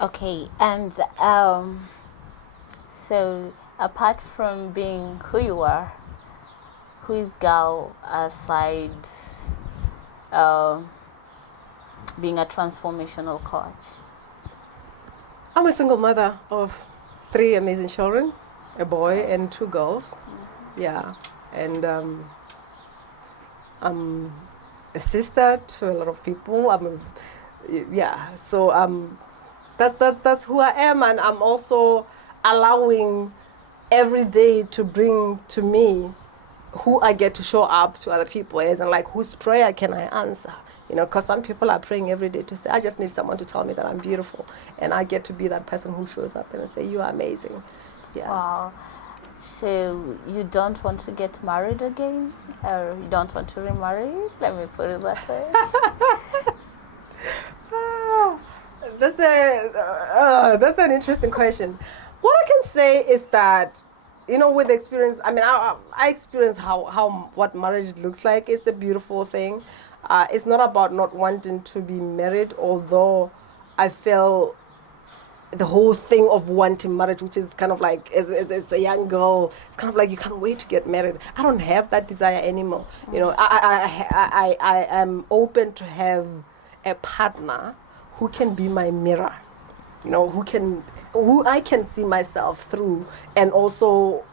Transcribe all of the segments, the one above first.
Okay, and so apart from being who you are, who is Gao aside being a transformational coach? I'm a single mother of 3 amazing children, a boy and 2 girls. Yeah, and I'm a sister to a lot of people. So that's who I am, and I'm also allowing every day to bring to me who I get to show up to other people as, and like whose prayer can I answer? Because some people are praying every day to say, I just need someone to tell me that I'm beautiful, and I get to be that person who shows up and say, you are amazing. Yeah. Wow. So you don't want to get married again, or you don't want to remarry? Let me put it that way. That's an interesting question. What I can say is that, with experience, I experience what marriage looks like. It's a beautiful thing. It's not about not wanting to be married, although I feel the whole thing of wanting marriage, which is kind of like, as a young girl, it's kind of like you can't wait to get married. I don't have that desire anymore. I am open to have a partner who can be my mirror, who I can see myself through, and also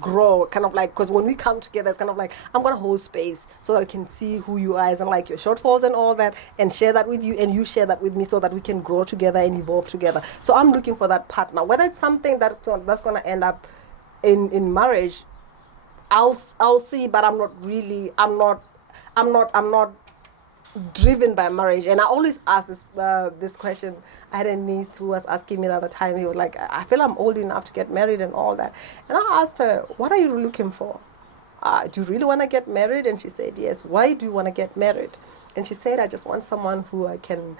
grow, kind of like, because when we come together, it's kind of like, I'm going to hold space so that I can see who you are and like your shortfalls and all that, and share that with you, and you share that with me, so that we can grow together and evolve together. So I'm looking for that partner. Whether it's something that's going to end up in marriage, I'll see, but I'm not driven by marriage. And I always ask this question. I had a niece who was asking me the other time. He was like, I feel I'm old enough to get married and all that. And I asked her, what are you looking for? Do you really want to get married? And she said, yes. Why do you want to get married? And she said, I just want someone who I can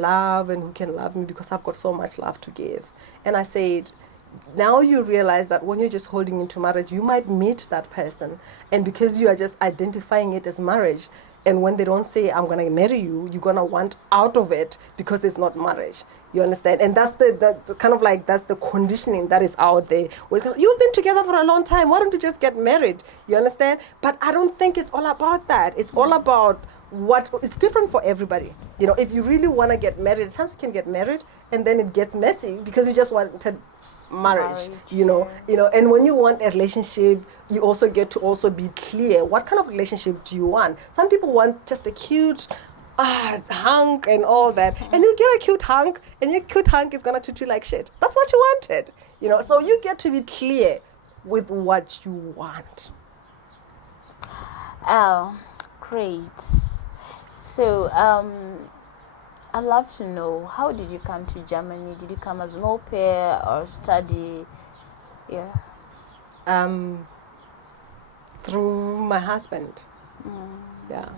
love, and who can love me, because I've got so much love to give. And I said, now you realize that when you're just holding into marriage, you might meet that person, and because you are just identifying it as marriage, and when they don't say, I'm going to marry you, you're going to want out of it because it's not marriage. You understand? And that's the kind of like, that's the conditioning that is out there. You've been together for a long time. Why don't you just get married? You understand? But I don't think it's all about that. It's all about it's different for everybody. If you really want to get married, at times you can get married and then it gets messy because you just wanted marriage. And when you want a relationship, you also get to also be clear, what kind of relationship do you want? Some people want just a cute hunk and all that, and you get a cute hunk, and your cute hunk is gonna treat you like shit. That's what you wanted. So you get to be clear with what you want. Oh, great. So I'd love to know, how did you come to Germany? Did you come as an au pair or study? Yeah. Through my husband. Yeah.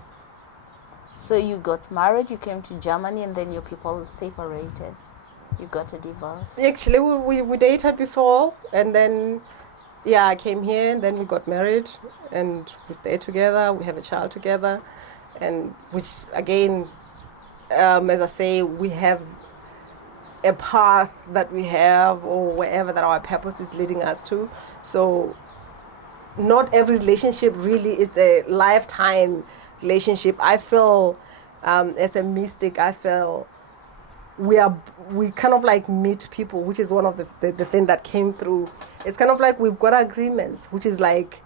So you got married, you came to Germany, and then your people separated. You got a divorce. Actually, we dated before, and then, I came here, and then we got married, and we stayed together. We have a child together, and which, again, as I say, we have a path that we have, or wherever that our purpose is leading us to. So not every relationship really is a lifetime relationship. I feel, as a mystic, I feel we kind of like meet people, which is one of the thing that came through. It's kind of like we've got agreements, which is like,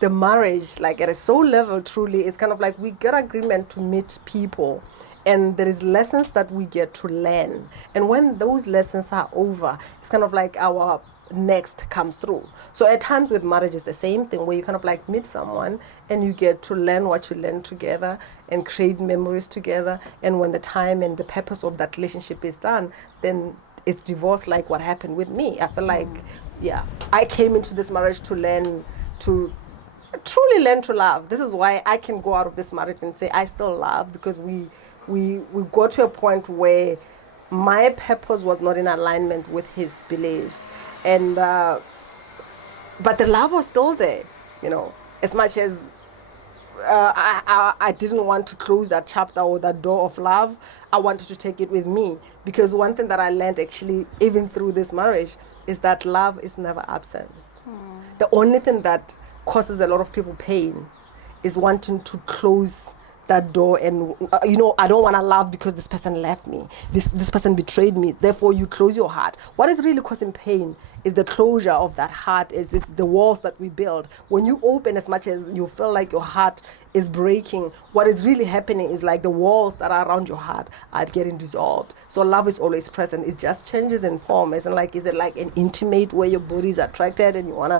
the marriage, like at a soul level, truly, it's kind of like we get agreement to meet people, and there is lessons that we get to learn. And when those lessons are over, it's kind of like our next comes through. So at times with marriage, it's the same thing, where you kind of like meet someone and you get to learn what you learn together and create memories together. And when the time and the purpose of that relationship is done, then it's divorce, like what happened with me. I feel like, I came into this marriage to learn to truly learn to love. This is why I can go out of this marriage and say I still love, because we got to a point where my purpose was not in alignment with his beliefs, and but the love was still there. As much as I didn't want to close that chapter or that door of love. I wanted to take it with me, because one thing that I learned actually, even through this marriage, is that love is never absent. The only thing that causes a lot of people pain is wanting to close that door, and I don't want to love because this person left me, this person betrayed me, therefore you close your heart. What is really causing pain is the closure of that heart, is the walls that we build. When you open, as much as you feel like your heart is breaking, what is really happening is like the walls that are around your heart are getting dissolved. So love is always present. It just changes in form. Is it like an intimate where your body is attracted and you want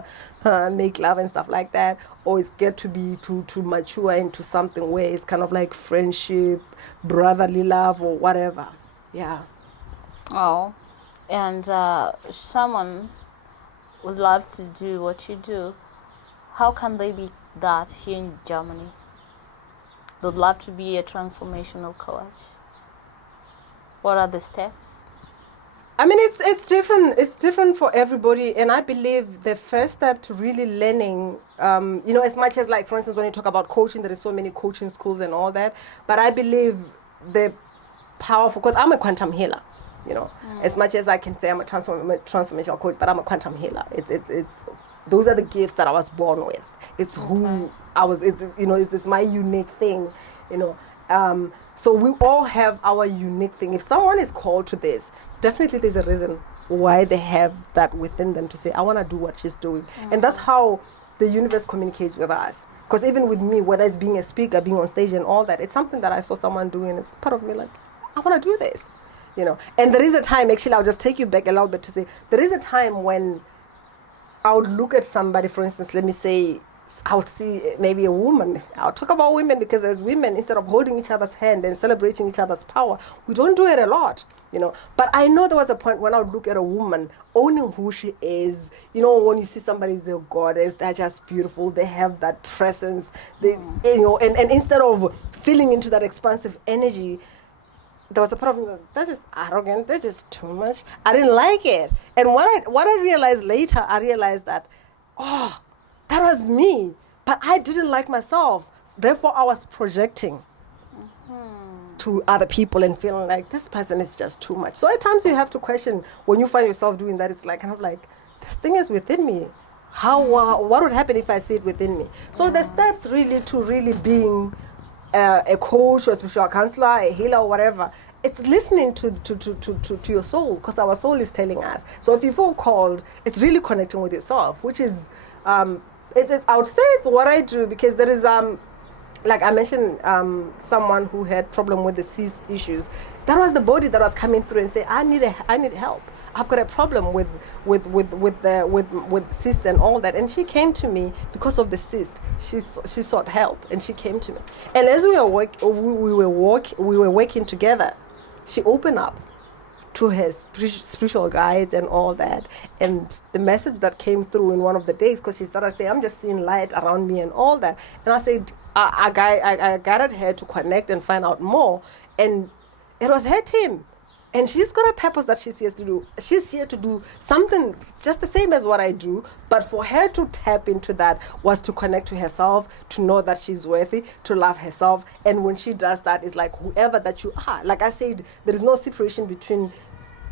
to make love and stuff like that, or it's get to be to mature into something where it's kind of like friendship, brotherly love, or whatever. Yeah. Oh, and someone would love to do what you do. How can they be that here in Germany? They'd love to be a transformational coach. What are the steps? I mean, it's different. It's different for everybody, and I believe the first step to really learning, as much as, like, for instance, when you talk about coaching, there is so many coaching schools and all that. But I believe the powerful, because I'm a quantum healer, as much as I can say I'm a transformational coach, but I'm a quantum healer. It's those are the gifts that I was born with. It's who I was. It's my unique thing, So we all have our unique thing. If someone is called to this, definitely there's a reason why they have that within them to say, I want to do what she's doing. And that's how the universe communicates with us. Because even with me, whether it's being a speaker, being on stage and all that, it's something that I saw someone doing. It's part of me like, I want to do this, And there is a time, actually, I'll just take you back a little bit to say, there is a time when I would look at somebody, for instance, let me say, I would see maybe a woman. I'll talk about women because as women, instead of holding each other's hand and celebrating each other's power, we don't do it a lot, But I know there was a point when I would look at a woman owning who she is. When you see somebody as a goddess, they're just beautiful. They have that presence. And instead of feeling into that expansive energy, there was a part of me that was, they're just arrogant. They're just too much. I didn't like it. And what I realized later, I realized that, that was me, but I didn't like myself. Therefore, I was projecting to other people and feeling like this person is just too much. So at times you have to question, when you find yourself doing that, it's like kind of like, this thing is within me. What would happen if I see it within me? So the steps really to really being a coach or a spiritual counselor, a healer, or whatever, it's listening to your soul, because our soul is telling us. So if you feel called, it's really connecting with yourself, which is I would say it's what I do, because there is like I mentioned, someone who had problem with the cyst issues. That was the body that was coming through and say, I need help. I've got a problem with cyst and all that. And she came to me because of the cyst. She sought help and she came to me. And as we were working together, she opened up to her spiritual guides and all that. And the message that came through in one of the days, because she started saying, I'm just seeing light around me and all that. And I said, I guided her to connect and find out more. And it was her team. And she's got a purpose that she's here to do. She's here to do something just the same as what I do. But for her to tap into that was to connect to herself, to know that she's worthy, to love herself. And when she does that, it's like whoever that you are. Like I said, there is no separation between,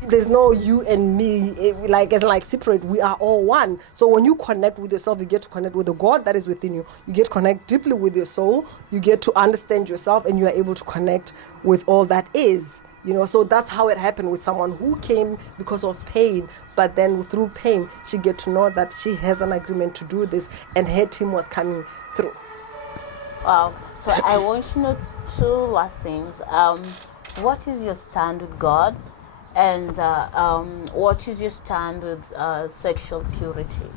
there's no you and me, it's like separate. We are all one. So when you connect with yourself, you get to connect with the God that is within you. You get to connect deeply with your soul. You get to understand yourself, and you are able to connect with all that is. So that's how it happened with someone who came because of pain, but then through pain, she get to know that she has an agreement to do this, and her team was coming through. Wow. So I want to know two last things. What is your stand with God? And what is your stand with sexual purity?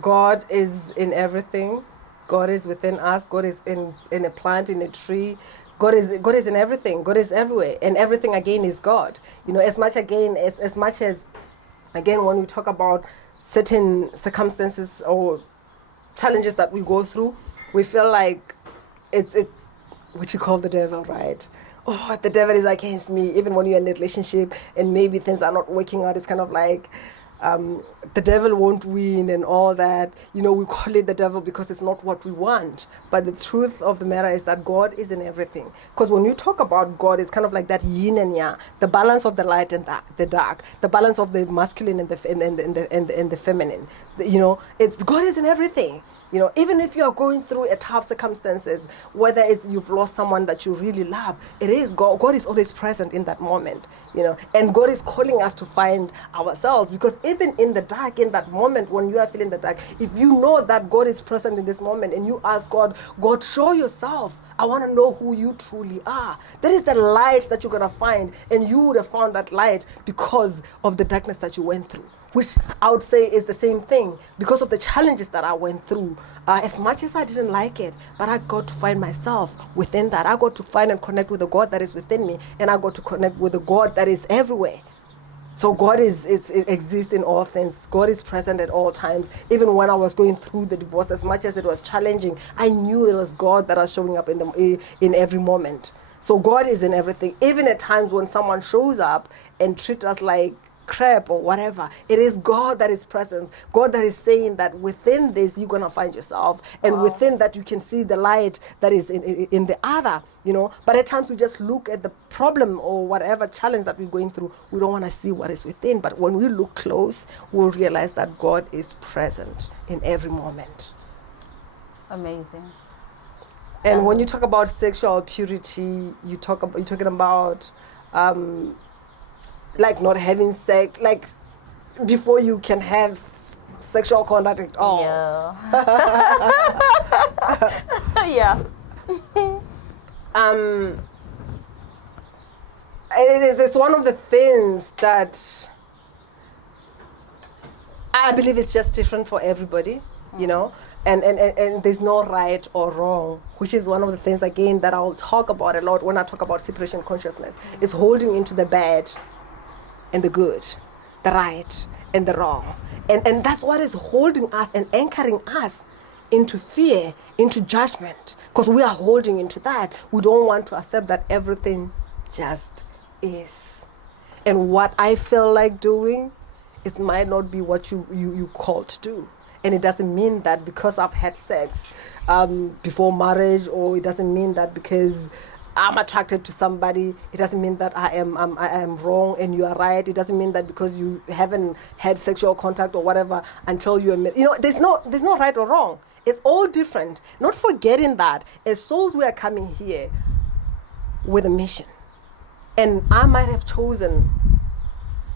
God is in everything. God is within us. God is in a plant, in a tree. God is in everything. God is everywhere, and everything again is God. As much as when we talk about certain circumstances or challenges that we go through, we feel like it's what you call the devil, right? Oh, the devil is against me. Even when you're in a relationship and maybe things are not working out, it's kind of like, the devil won't win and all that. We call it the devil because it's not what we want. But the truth of the matter is that God is in everything. Because when you talk about God, it's kind of like that yin and yang, the balance of the light and the dark, the balance of the masculine and the feminine. It's God is in everything. Even if you are going through a tough circumstances, whether it's you've lost someone that you really love, it is God. God is always present in that moment, and God is calling us to find ourselves, because even in the dark, in that moment when you are feeling the dark, if you know that God is present in this moment and you ask God, show yourself. I want to know who you truly are. That is the light that you're going to find, and you would have found that light because of the darkness that you went through, which I would say is the same thing because of the challenges that I went through. As much as I didn't like it, but I got to find myself within that. I got to find and connect with the God that is within me, and I got to connect with the God that is everywhere. So God exists in all things. God is present at all times. Even when I was going through the divorce, as much as it was challenging, I knew it was God that was showing up in every moment. So God is in everything. Even at times when someone shows up and treats us like crap or whatever, it is God that is present. God that is saying that within this you're gonna find yourself, and within that you can see the light that is in the other. But at times we just look at the problem or whatever challenge that we're going through. We don't want to see what is within. But when we look close, we'll realize that God is present in every moment. Amazing. And when you talk about sexual purity, you're talking about like not having sex, like before you can have sexual contact at all. Yeah. It's one of the things that I believe it's just different for everybody, and there's no right or wrong, which is one of the things, again, that I'll talk about a lot when I talk about separation consciousness, is holding into the bad and the good, the right and the wrong. And that's what is holding us and anchoring us into fear, into judgment, because we are holding into that. We don't want to accept that everything just is. And what I feel like doing, it might not be what you called to do. And it doesn't mean that because I've had sex before marriage, or it doesn't mean that because I'm attracted to somebody, it doesn't mean that I am wrong and you are right. It doesn't mean that because you haven't had sexual contact or whatever until you admit. There's no right or wrong. It's all different. Not forgetting that as souls we are coming here with a mission. And I might have chosen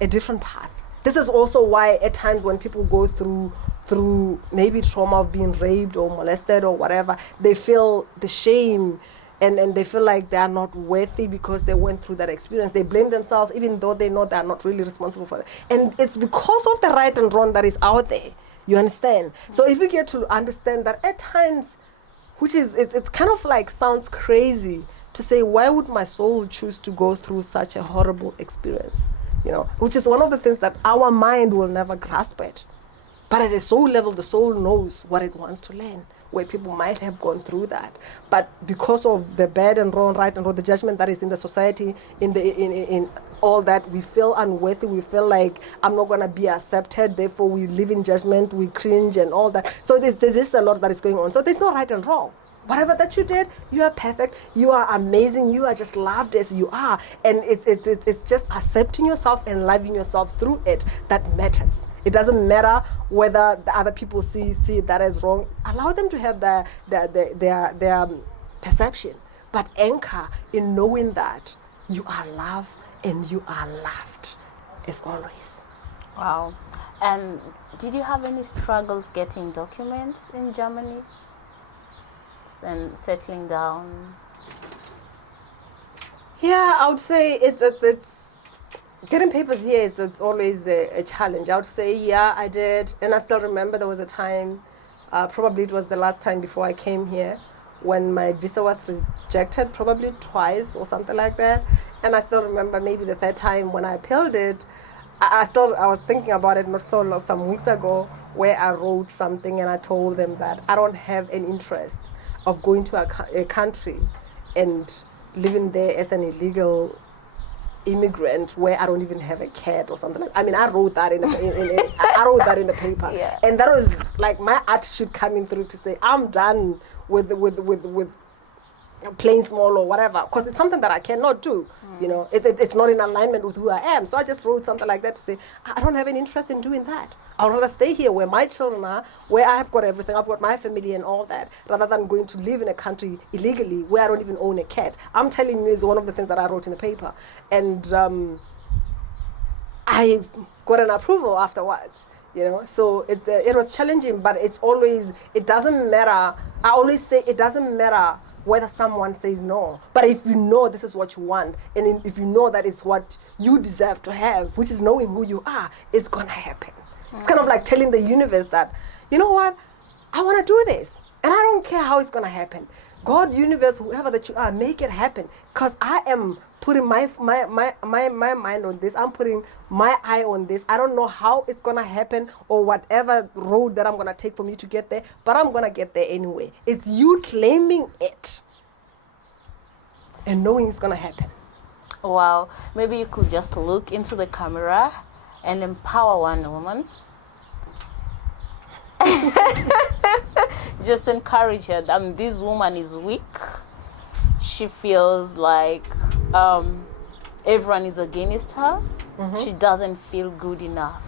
a different path. This is also why at times when people go through maybe trauma of being raped or molested or whatever, they feel the shame and they feel like they are not worthy because they went through that experience. They blame themselves even though they know they are not really responsible for it. And it's because of the right and wrong that is out there. You understand? So if you get to understand that at times, which is, it's kind of like sounds crazy to say, why would my soul choose to go through such a horrible experience? Which is one of the things that our mind will never grasp it. But at a soul level, the soul knows what it wants to learn, where people might have gone through that. But because of the bad and wrong, right and wrong, the judgment that is in the society, in all that, we feel unworthy. We feel like I'm not going to be accepted. Therefore, we live in judgment. We cringe and all that. So there's just a lot that is going on. So there's no right and wrong. Whatever that you did, you are perfect. You are amazing. You are just loved as you are. And it's just accepting yourself and loving yourself through it that matters. It doesn't matter whether the other people see that as wrong. Allow them to have their perception, but anchor in knowing that you are loved and you are loved as always. Wow. And did you have any struggles getting documents in Germany and settling down? Yeah, I would say it's getting papers here. It's always a challenge. I would say, yeah, I did. And I still remember there was a time, probably it was the last time before I came here, when my visa was rejected, probably twice or something like that. And I still remember maybe the third time when I appealed it, I was thinking about it not so long, some weeks ago, where I wrote something and I told them that I don't have an interest of going to a country and living there as an illegal immigrant where I don't even have a cat or something like. I mean, I wrote that I wrote that in the paper, Yeah. and that was like my attitude coming through to say I'm done with playing small or whatever, because it's something that I cannot do. You know, it's not in alignment with who I am. So I just wrote something like that to say I don't have any interest in doing that. I'd rather stay here where my children are, where I have got everything. I've got my family and all that, rather than going to live in a country illegally where I don't even own a cat. I'm telling you, is one of the things that I wrote in the paper, and I got an approval afterwards. You know, so it was challenging, but it doesn't matter. I always say it doesn't matter whether someone says no, but if you know this is what you want, and if you know that it's what you deserve to have, which is knowing who you are, it's gonna happen. It's kind of like telling the universe that, you know what, I want to do this, and I don't care how it's gonna happen. God, universe, whoever that you are, make it happen, because I am putting my mind on this. I'm putting my eye on this. I don't know how it's gonna happen or whatever road that I'm gonna take for me to get there, but I'm gonna get there anyway. It's you claiming it and knowing it's gonna happen. Wow. Maybe you could just look into the camera and empower one woman. Just encourage her. This woman is weak. She feels like everyone is against her. She doesn't feel good enough.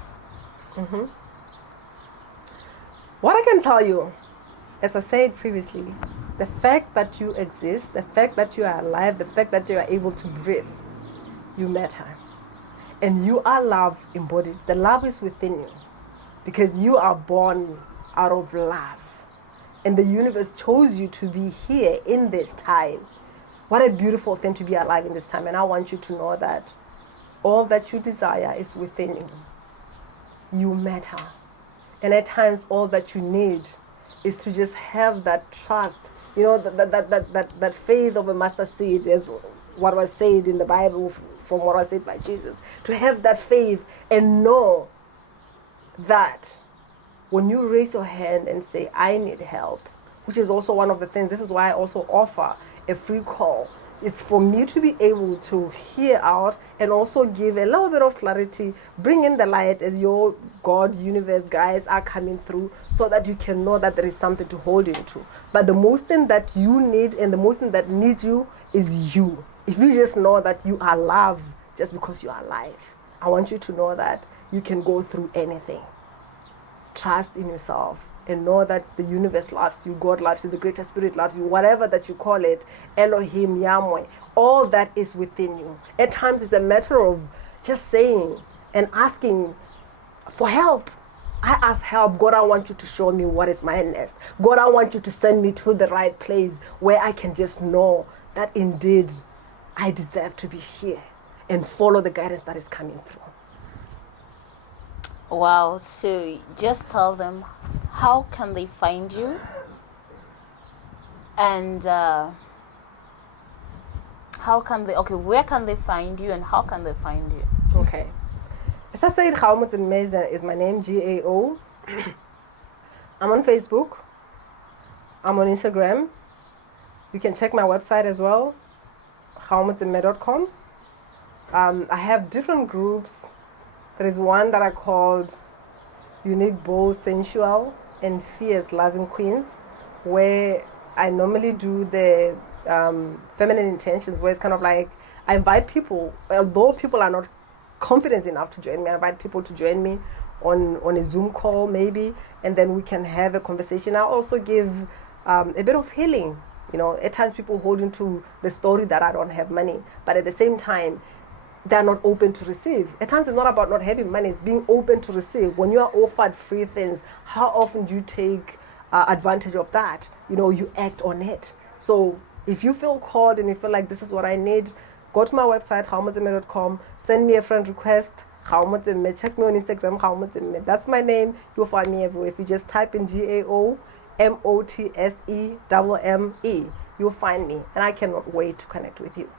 What I can tell you, as I said previously, the fact that you exist, the fact that you are alive, the fact that you are able to breathe, you matter. And you are love embodied. The love is within you because you are born out of love. And the universe chose you to be here in this time. What a beautiful thing to be alive in this time. And I want you to know that all that you desire is within you. You matter. And at times, all that you need is to just have that trust. You know, that faith of a mustard seed, is what was said in the Bible from what was said by Jesus. To have that faith and know that when you raise your hand and say, I need help, which is also one of the things, this is why I also offer a free call. It's for me to be able to hear out and also give a little bit of clarity, bring in the light as your God, universe guides are coming through, so that you can know that there is something to hold into. But the most thing that you need and the most thing that needs you is you. If you just know that you are loved just because you are alive, I want you to know that you can go through anything. Trust in yourself and know that the universe loves you, God loves you, the greater spirit loves you, whatever that you call it, Elohim, Yahweh, all that is within you. At times it's a matter of just saying and asking for help. I ask help. God, I want you to show me what is my nest. God, I want you to send me to the right place where I can just know that indeed I deserve to be here and follow the guidance that is coming through. Wow. So just tell them, how can they find you? And where can they find you and how can they find you? Okay. As I said, Gao Motsemme is my name, Gao. I'm on Facebook. I'm on Instagram. You can check my website as well, gaomotsemme.com. I have different groups. There is one that I called Unique, Bold, Sensual, and Fierce Loving Queens, where I normally do the feminine intentions, where it's kind of like I invite people, although people are not confident enough to join me, I invite people to join me on a Zoom call maybe, and then we can have a conversation. I also give a bit of healing. You know, at times people hold into the story that I don't have money, but at the same time, they're not open to receive. At times it's not about not having money, it's being open to receive. When you are offered free things, how often do you take advantage of that? You know, you act on it. So if you feel called and you feel like this is what I need, go to my website, gaomotsemme.com, send me a friend request, Gao Motsemme, check me on Instagram, Gao Motsemme. That's my name. You'll find me everywhere. If you just type in GaoMotsemme, you'll find me. And I cannot wait to connect with you.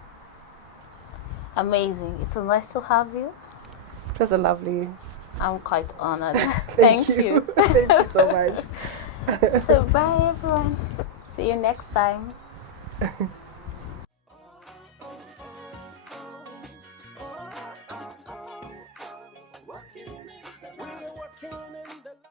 Amazing. It was nice to have you. It was a lovely. I'm quite honored. Thank you. Thank you so much. So bye everyone. See you next time.